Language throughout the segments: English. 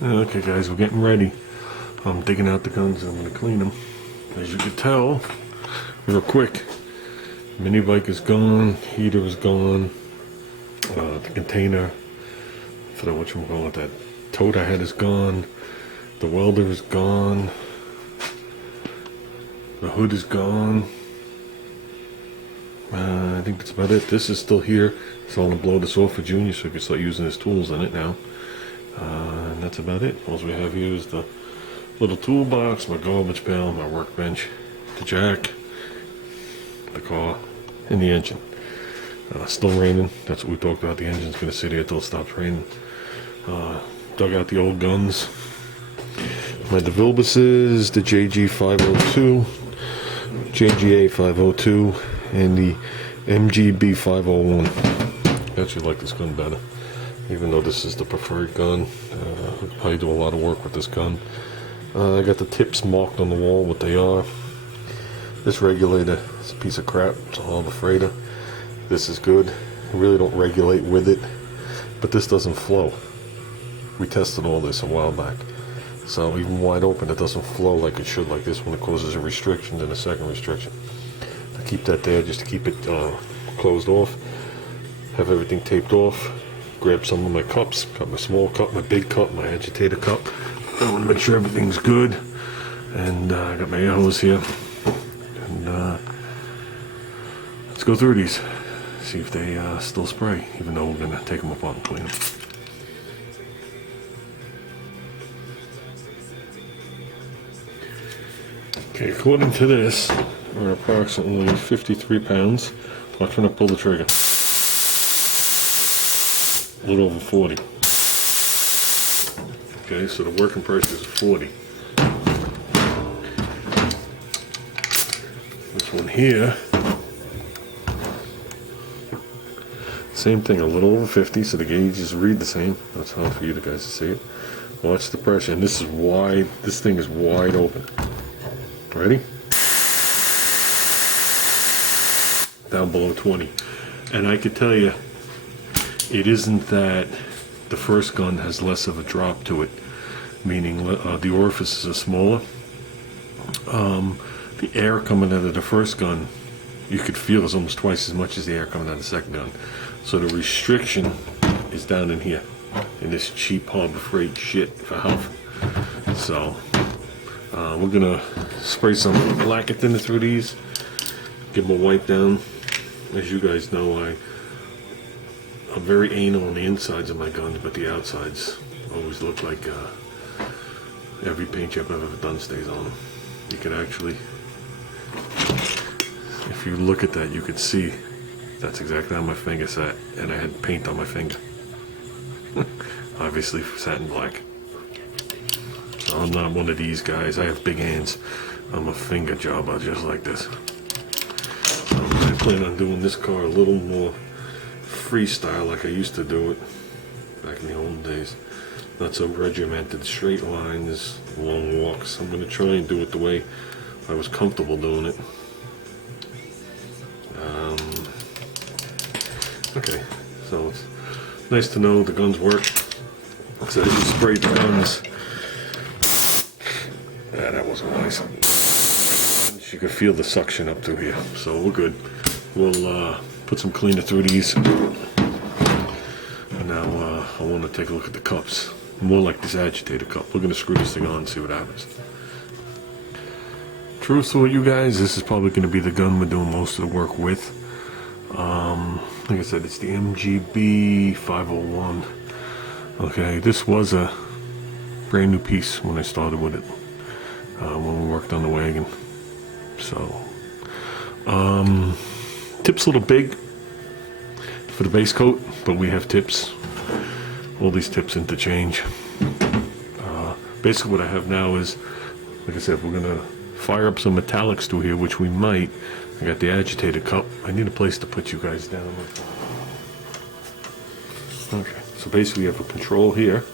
Okay guys, we're getting ready. I'm digging out the guns and I'm going to clean them. As you can tell, real quick, mini bike is gone, heater is gone, the container for the whatchamacallit, that tote I had is gone, the welder is gone, the hood is gone. I think that's about it. This is still here, so I'm going to blow this off for Junior so he can start using his tools in it now. And that's about it. All we have here is the little toolbox, my garbage pail, my workbench, the jack, the car, and the engine. Still raining. That's what we talked about. The engine's going to sit here until it stops raining. Dug out the old guns. My DeVilbises, the JG 502, JGA 502, and the MGB 501. I actually like this gun better, even though this is the preferred gun. I could probably do a lot of work with this gun. I got the tips marked on the wall, what they are. This regulator is a piece of crap. It's a Harbor Freighter. This is good. I really don't regulate with it, but this doesn't flow. We tested all this a while back. So even wide open, it doesn't flow like it should, like this one. It causes a restriction, then a second restriction. I keep that there just to keep it closed off. Have everything taped off. Grab some of my cups. Got my small cup, my big cup, my agitator cup. I want to make sure everything's good. And I got my air hose here. And let's go through these. See if they still spray, even though we're going to take them apart and clean them. Okay, according to this, we're approximately 53 pounds. Watch when I pull the trigger. A little over 40. Okay, so the working pressure is 40. This one here, same thing, a little over 50, so the gauges read the same. That's hard for you guys to see it. Watch the pressure, and this is wide, this thing is wide open. Ready? Down below 20. And I could tell you, it isn't that the first gun has less of a drop to it, meaning the orifices are smaller. The air coming out of the first gun, you could feel is almost twice as much as the air coming out of the second gun. So the restriction is down in here, in this cheap Harbor Freight shit for health. So we're gonna spray some lacquer thinner through these, give them a wipe down. As you guys know, I'm very anal on the insides of my guns, but the outsides always look like every paint job I've ever done stays on them. You can actually, if you look at that, you can see that's exactly how my finger sat, and I had paint on my finger. Obviously satin black. So I'm not one of these guys. I have big hands. I'm a finger jobber just like this. I plan on doing this car a little more freestyle like I used to do it back in the old days. Not so regimented, straight lines, long walks. I'm going to try and do it the way I was comfortable doing it. Okay, so it's nice to know the guns work. So as you spray the guns, that wasn't nice. You could feel the suction up through here, so we're good. We'll put some cleaner through these. And now I want to take a look at the cups. More like this agitator cup. We're going to screw this thing on and see what happens. Truth to it, you guys, this is probably going to be the gun we're doing most of the work with. Like I said, it's the MGB 501. Okay, this was a brand new piece when I started with it, when we worked on the wagon. So, tip's a little big for the base coat, but we have tips. All these tips interchange. Basically what I have now is, like I said, we're gonna fire up some metallics through here, which we might. I got the agitator cup. I need a place to put you guys down. Okay, so basically you have a control here.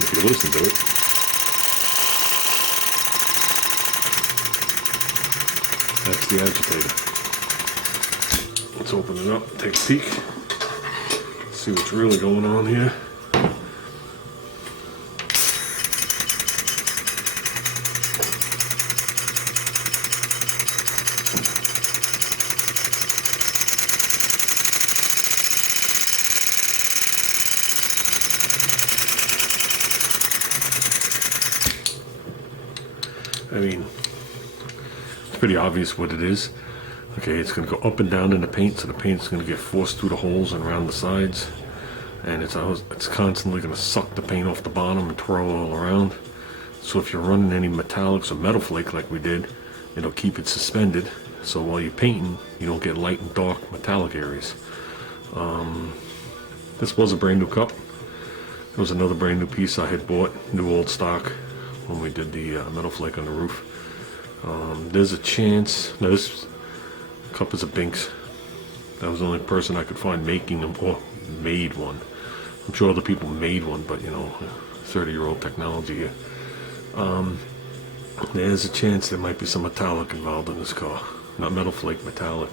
If you listen to it. That's the agitator. Let's open it up, take a peek. See what's really going on here. I mean, it's pretty obvious what it is. Okay, it's going to go up and down in the paint, so the paint's going to get forced through the holes and around the sides, and it's constantly going to suck the paint off the bottom and twirl all around. So if you're running any metallics or metal flake like we did, it'll keep it suspended. So while you're painting, you don't get light and dark metallic areas. This was a brand new cup. It was another brand new piece I had bought, new old stock, when we did the metal flake on the roof. There's a chance. Now this cup is a Binks. That was the only person I could find making them, or made one. I'm sure other people made one, but you know, 30-year-old technology here. There's a chance there might be some metallic involved in this car. Not metal flake, metallic.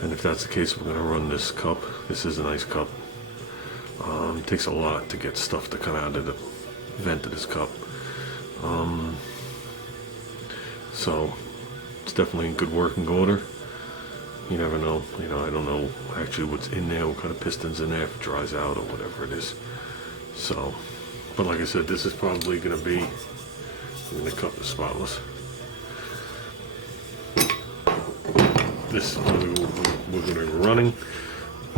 And if that's the case, we're going to run this cup. This is a nice cup. It takes a lot to get stuff to come out of the vent of this cup. So it's definitely in good working order. You never know. You know, I don't know actually what's in there, what kind of piston's in there, if it dries out or whatever it is. So, but like I said, this is probably going to be, I'm going to cut the spotless. This is what we're going to be running.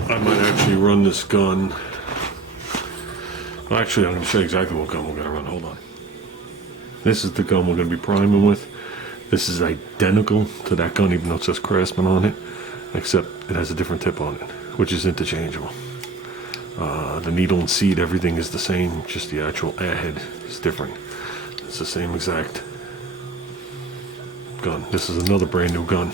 I might actually run this gun. Well, actually, I'm going to show you exactly what gun we're going to run. Hold on. This is the gun we're going to be priming with. This is identical to that gun, even though it says Craftsman on it, except it has a different tip on it, which is interchangeable. The needle and seat, everything is the same, just the actual airhead is different. It's the same exact gun. This is another brand new gun.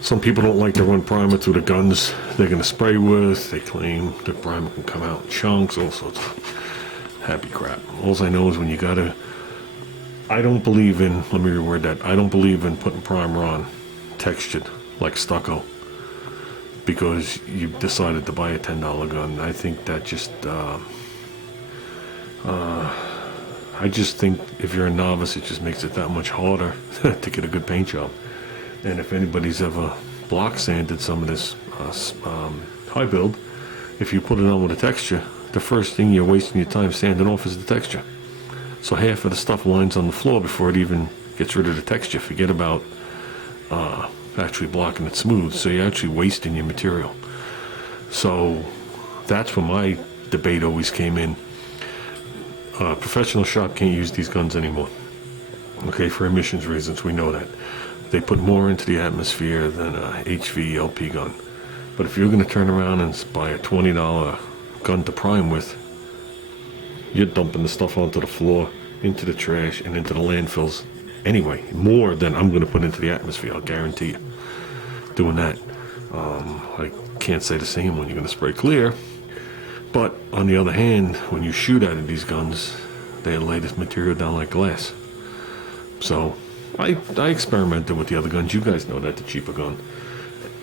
Some people don't like to run primer through the guns they're going to spray with. They claim the primer can come out in chunks, all sorts of happy crap. All I know is when you gotta, I don't believe in, let me reword that, I don't believe in putting primer on textured like stucco because you decided to buy a $10 gun. I think that just, I just think if you're a novice, it just makes it that much harder to get a good paint job. And if anybody's ever block sanded some of this high build, if you put it on with a texture, the first thing you're wasting your time sanding off is the texture. So half of the stuff lines on the floor before it even gets rid of the texture. Forget about actually blocking it smooth. So you're actually wasting your material. So that's where my debate always came in. Professional shop can't use these guns anymore. Okay, for emissions reasons, we know that. They put more into the atmosphere than a HV LP gun. But if you're going to turn around and buy a $20 gun to prime with, you're dumping the stuff onto the floor, into the trash, and into the landfills anyway. More than I'm going to put into the atmosphere, I'll guarantee you. Doing that. I can't say the same when you're going to spray clear. But on the other hand, when you shoot out of these guns, they lay this material down like glass. So I experimented with the other guns. You guys know that, the cheaper gun,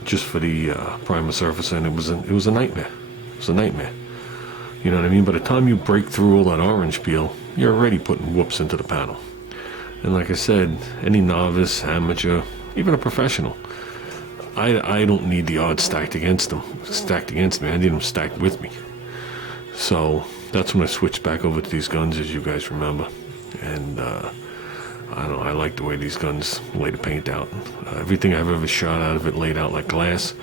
just for the primer surface, and it was a nightmare. It was a nightmare. You know what I mean? By the time you break through all that orange peel, you're already putting whoops into the panel. And like I said, any novice, amateur, even a professional, I don't need the odds stacked against them. Stacked against me. I need them stacked with me. So that's when I switched back over to these guns, as you guys remember. And I don't know, I like the way these guns lay the paint out. Everything I've ever shot out of it laid out like glass.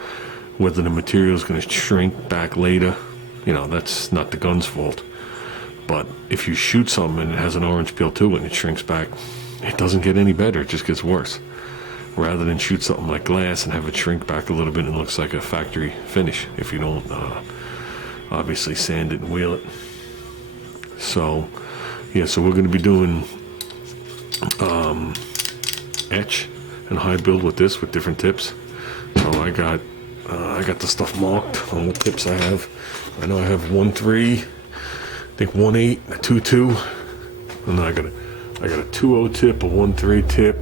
Whether the material is going to shrink back later, you know, that's not the gun's fault. But if you shoot something and it has an orange peel to it and it shrinks back, it doesn't get any better, it just gets worse. Rather than shoot something like glass and have it shrink back a little bit and it looks like a factory finish if you don't obviously sand it and wheel it. So, yeah, so we're going to be doing etch and high build with this with different tips. So I got the stuff marked on what tips I have. I know I have 1.3, I think 1.8, a 2.2, and then I got a 2.0 tip, a 1.3 tip,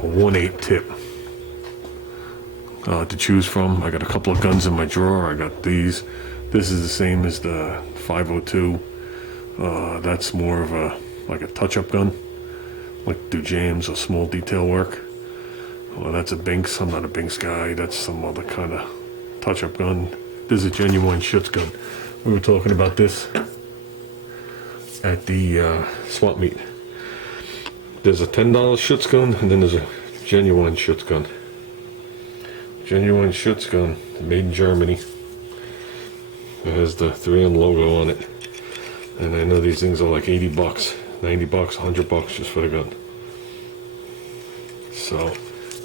a 1.8 tip to choose from. I got a couple of guns in my drawer. I got these. This is the same as the 5.02. That's more of like a touch-up gun, like do jams or small detail work. Well, that's a Binks. I'm not a Binks guy. That's some other kind of touch-up gun. This is a genuine Schutz gun. We were talking about this at the swap meet. There's a $10 Schutz gun, and then there's a genuine Schutz gun. Genuine Schutz gun, made in Germany. It has the 3M logo on it. And I know these things are like 80 bucks, 90 bucks, 100 bucks just for the gun. So,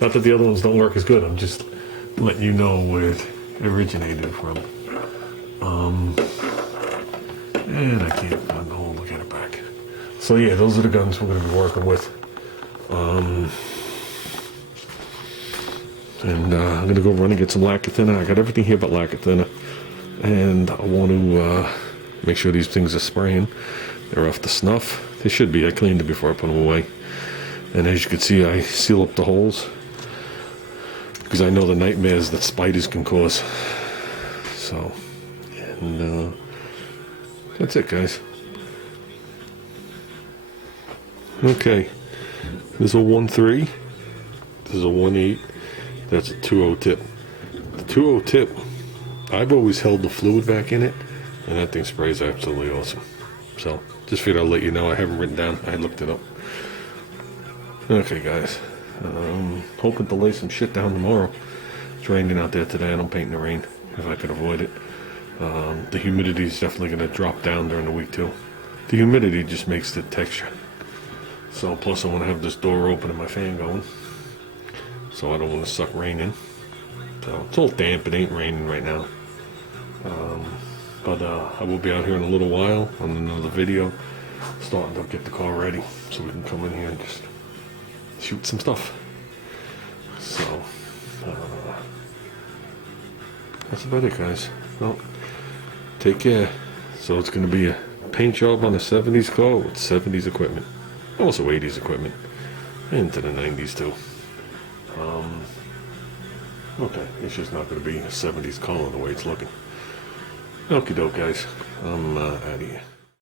not that the other ones don't work as good, I'm just letting you know where it originated from. And I can't find the hole to get it back. So yeah, those are the guns we're going to be working with. And I'm going to go run and get some lacquer thinner. I got everything here but lacquer thinner. And I want to make sure these things are spraying. They're off the snuff. They should be. I cleaned it before I put them away. And as you can see, I seal up the holes, because I know the nightmares that spiders can cause. So, and that's it, guys. Okay, there's a 1.3, there's a 1.8, that's a 2.0 tip. The 2.0 tip, I've always held the fluid back in it, and that thing sprays absolutely awesome. So, just figured I'll let you know. I haven't written down, I looked it up. Okay, guys, hoping to lay some shit down tomorrow. It's raining out there today, and I'm painting the rain if I could avoid it. The humidity is definitely going to drop down during the week too. The humidity just makes the texture. So plus I want to have this door open and my fan going, so I don't want to suck rain in. So it's all damp, it ain't raining right now. But I will be out here in a little while on another video, starting to get the car ready so we can come in here and just shoot some stuff. So that's about it, guys. Well, take care. So it's going to be a paint job on a 70s car with 70s equipment, also 80s equipment, into the 90s too. Okay, it's just not going to be a 70s color the way it's looking. Okie doke, guys. I'm out of here.